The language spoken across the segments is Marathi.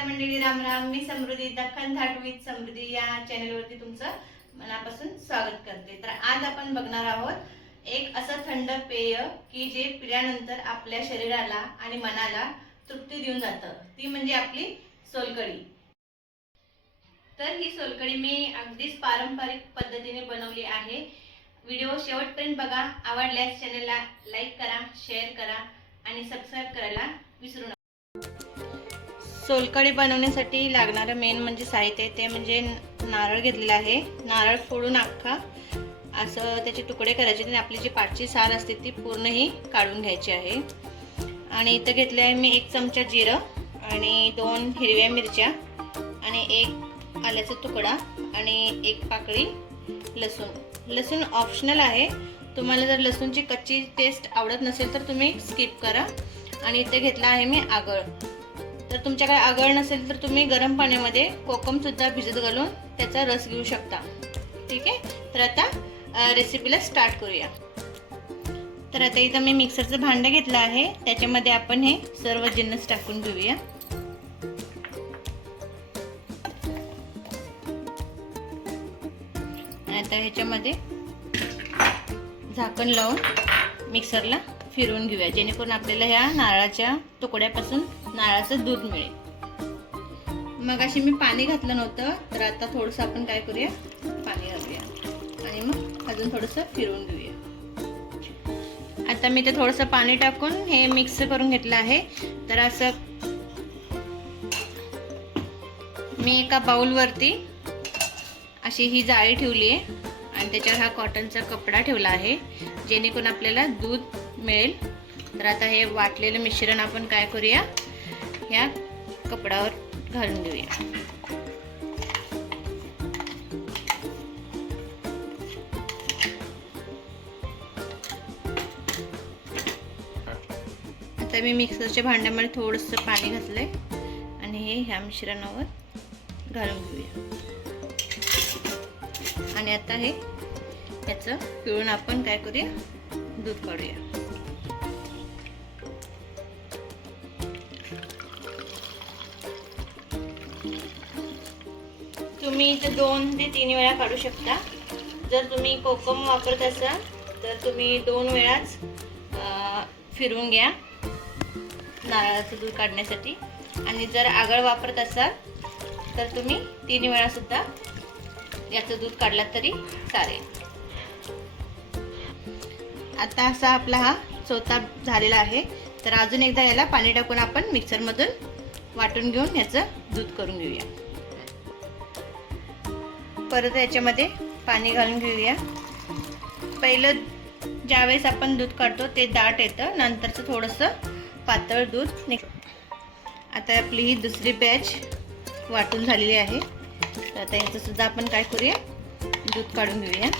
नमस्कार मंडळी, राम राम. मी समृद्धी, दख्खन थाट विथ समृद्धी या चॅनलवरती तुमचं मनापासून स्वागत करते. तर आज आपण बघणार आहोत एक असं थंड पेय की जे पिल्यानंतर आपल्या शरीराला आणि मनाला तृप्ती देऊन जातं. ती म्हणजे आपली सोलकढी. तर ही सोलकढी मी अगदीच पारंपरिक पद्धतीने बनवली आहे. व्हिडिओ शेवटपर्यंत बघा. आवडल्यास चॅनलला लाईक करा, शेअर करा आणि सबस्क्राईब करायला विसरू नका. सोलकढी बनवण्यासाठी लागणारं मेन म्हणजे साहित्य ते म्हणजे नारळ घेतलेला आहे. नारळ फोडून अख्खा असं त्याचे तुकडे करायचे आणि आपली जी पाठची साल असते ती पूर्ण ही काढून घ्यायची आहे. आणि इथं घेतले आहे मी 1 चमचा जिरं आणि 2 हिरव्या मिरच्या आणि 1 आल्याचा तुकडा आणि 1 पाकळी लसूण. लसूण ऑप्शनल आहे. तुम्हाला जर लसूणची कच्ची टेस्ट आवडत नसेल तर तुम्ही स्किप करा. आणि इथे घेतला आहे मी आगळ. तर तुमच्याकडे आगळ नसेल तर तुम्ही गरम पाण्यामध्ये कोकम सुद्धा भिजत घालून त्याचा रस घेऊ शकता. ठीक आहे. तर आता रेसिपीला स्टार्ट करूया. तर आता इथं मी मिक्सरचं भांडं घेतलं आहे. त्याच्यामध्ये आपण हे सर्व जिन्नस टाकून घेऊया. आता ह्याच्यामध्ये झाकण लावून मिक्सरला फिरवून घेऊया जेणेकरून आपल्याला ह्या नारळाच्या तुकड्यापासून नारळाचं दूध मिळेल. मग अशी मी पाणी घातलं नव्हतं तर आता थोडंसं आपण काय करूया, पाणी घालूया आणि मग अजून थोडंसं फिरवून घेऊया. आता मी ते थोडंसं पाणी टाकून हे मिक्स करून घेतलं आहे. तर असं मी एका बाउलवरती अशी ही जाळी ठेवली आहे आणि त्याच्यावर हा कॉटनचा कपडा ठेवला आहे जेणेकरून आपल्याला दूध मिळेल. तर आता हे वाटलेलं मिश्रण आपण काय करूया, या कपड्यावर घालून देऊया. आता मी मिक्सरच्या भांड्यामध्ये थोडंसं पाणी घातलंय आणि हे ह्या मिश्रणावर घालून घेऊया. आणि आता हे ह्याचं पिळून आपण काय करूया, दूध काढूया. तुम्ही इथे 2 ते 3 वेळा काढू शकता. जर तुम्ही कोकम वापरत असाल तर तुम्ही 2 वेळाच फिरवून घ्या नारळाचं दूध काढण्यासाठी. आणि जर आगळ वापरत असाल तर तुम्ही 3 वेळा सुद्धा याचं दूध काढला तरी चालेल. आता असा आपला हा चौथा झालेला आहे. तर अजून एकदा याला पाणी टाकून आपण मिक्सरमधून वाटून घेऊन याचं दूध करून घेऊया. परत याच्यामध्ये पाणी घालून घेऊया. पहिलं ज्यावेळेस आपण दूध काढतो ते दाट येतं, नंतरचं थोडंसं पातळ दूध निघतं. आता आपली ही दुसरी बॅच वाटून झालेली आहे. तर आता ह्याचं सुद्धा आपण काय करूया, दूध काढून घेऊया.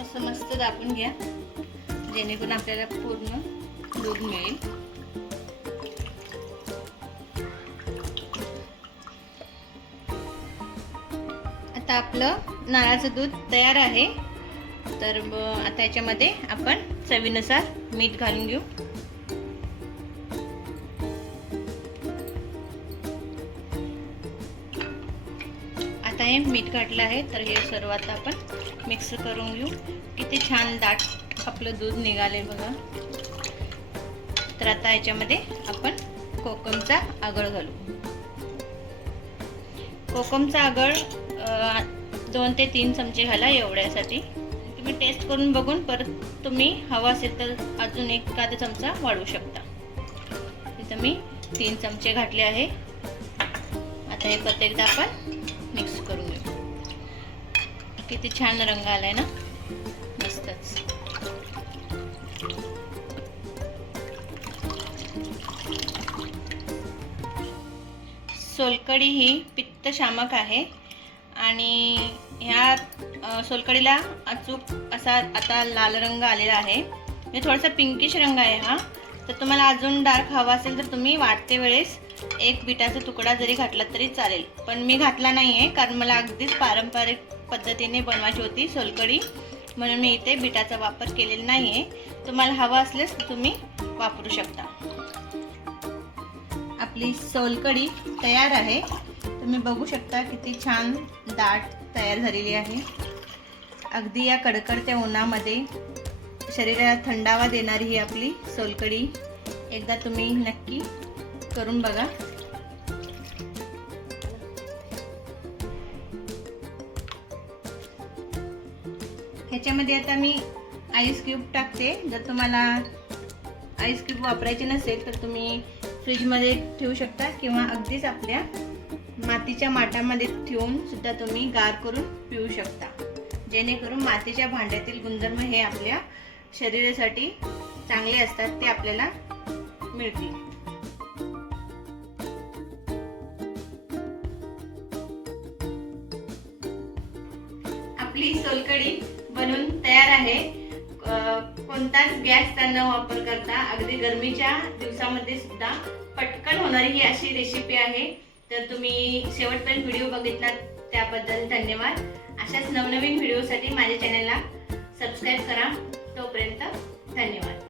असं मस्त दाबून घ्या जेणेकरून आपल्याला पूर्ण दूध मिळेल. आता आपलं नारळाचं दूध तयार आहे. तर आता याच्यामध्ये आपण चवीनुसार मीठ घालून घेऊ. आता हे मीठ घातलं आहे तर हे सर्व आता आपण मिक्स करून घेऊ. किती छान दाट आपलं दूध निघाले बघा. तर आता याच्यामध्ये आपण कोकमचा आगळ घालू. कोकमचा आगळ 2 ते 3 चमचे घाला. एवढ्यासाठी तुम्ही टेस्ट करून बघून परत तुम्ही हवा असेल तर अजून 1 चमचा वाढवू शकता. इथं मी 3 चमचे घातले आहे. आता हे परत एकदा आपण मिक्स करून घेऊ. किती छान रंग आलाय ना, मस्तच. सोलकढी ही पित्तशामक आहे आणि ह्या सोलकढीला अचूक असा आता लाल रंग आलेला आहे. म्हणजे थोडासा पिंकिश रंग आहे हा. तर तुम्हाला अजून डार्क हवा असेल तर तुम्ही वाटते वेळेस एक बिटाचा तुकडा जरी घातला तरी चालेल, पण मी घातला नाही आहे कारण मला अगदीच पारंपरिक पद्धतीने बनवायची होती सोलकढी, म्हणून मी इथे बिटाचा वापर केलेला नाही आहे. तुम्हाला हवा असल्यास तुम्ही वापरू शकता. आपली सोलकढी तयार आहे. तुम्ही बघू शकता किती छान दाट तयार झालेली आहे. अगदी या कडकडत्या उन्हामध्ये शरीराला थंडावा देणारी ही आपली सोलकढी एकदा तुम्ही नक्की करून बघा. ह्याच्यामध्ये आता मी आईस क्यूब टाकते. जर तुम्हाला आईस क्यूब वापरायचे नसेल तर तुम्ही फ्रीजमध्ये ठेवू शकता किंवा अगदीच आपल्या मातीच्या माठामध्ये ठेवून सुद्धा तुम्ही गार करून पिऊ शकता, जेणेकरून मातीच्या भांड्यातील गुणधर्म हे आपल्या शरीरासाठी चांगले असतात ते आपल्याला मिळतील. आपली सोलकढी बनून तयार आहे. कोणताच गॅसचा न वापर करता अगदी गरमीच्या दिवसामध्ये सुद्धा पटकन होणारी ही अशी रेसिपी आहे. तर तुम्ही शेवटपर्यंत व्हिडिओ बघितला त्याबद्दल धन्यवाद. अशाच नवनवीन व्हिडिओसाठी माझ्या चॅनलला सबस्क्राईब करा. तोपर्यंत धन्यवाद.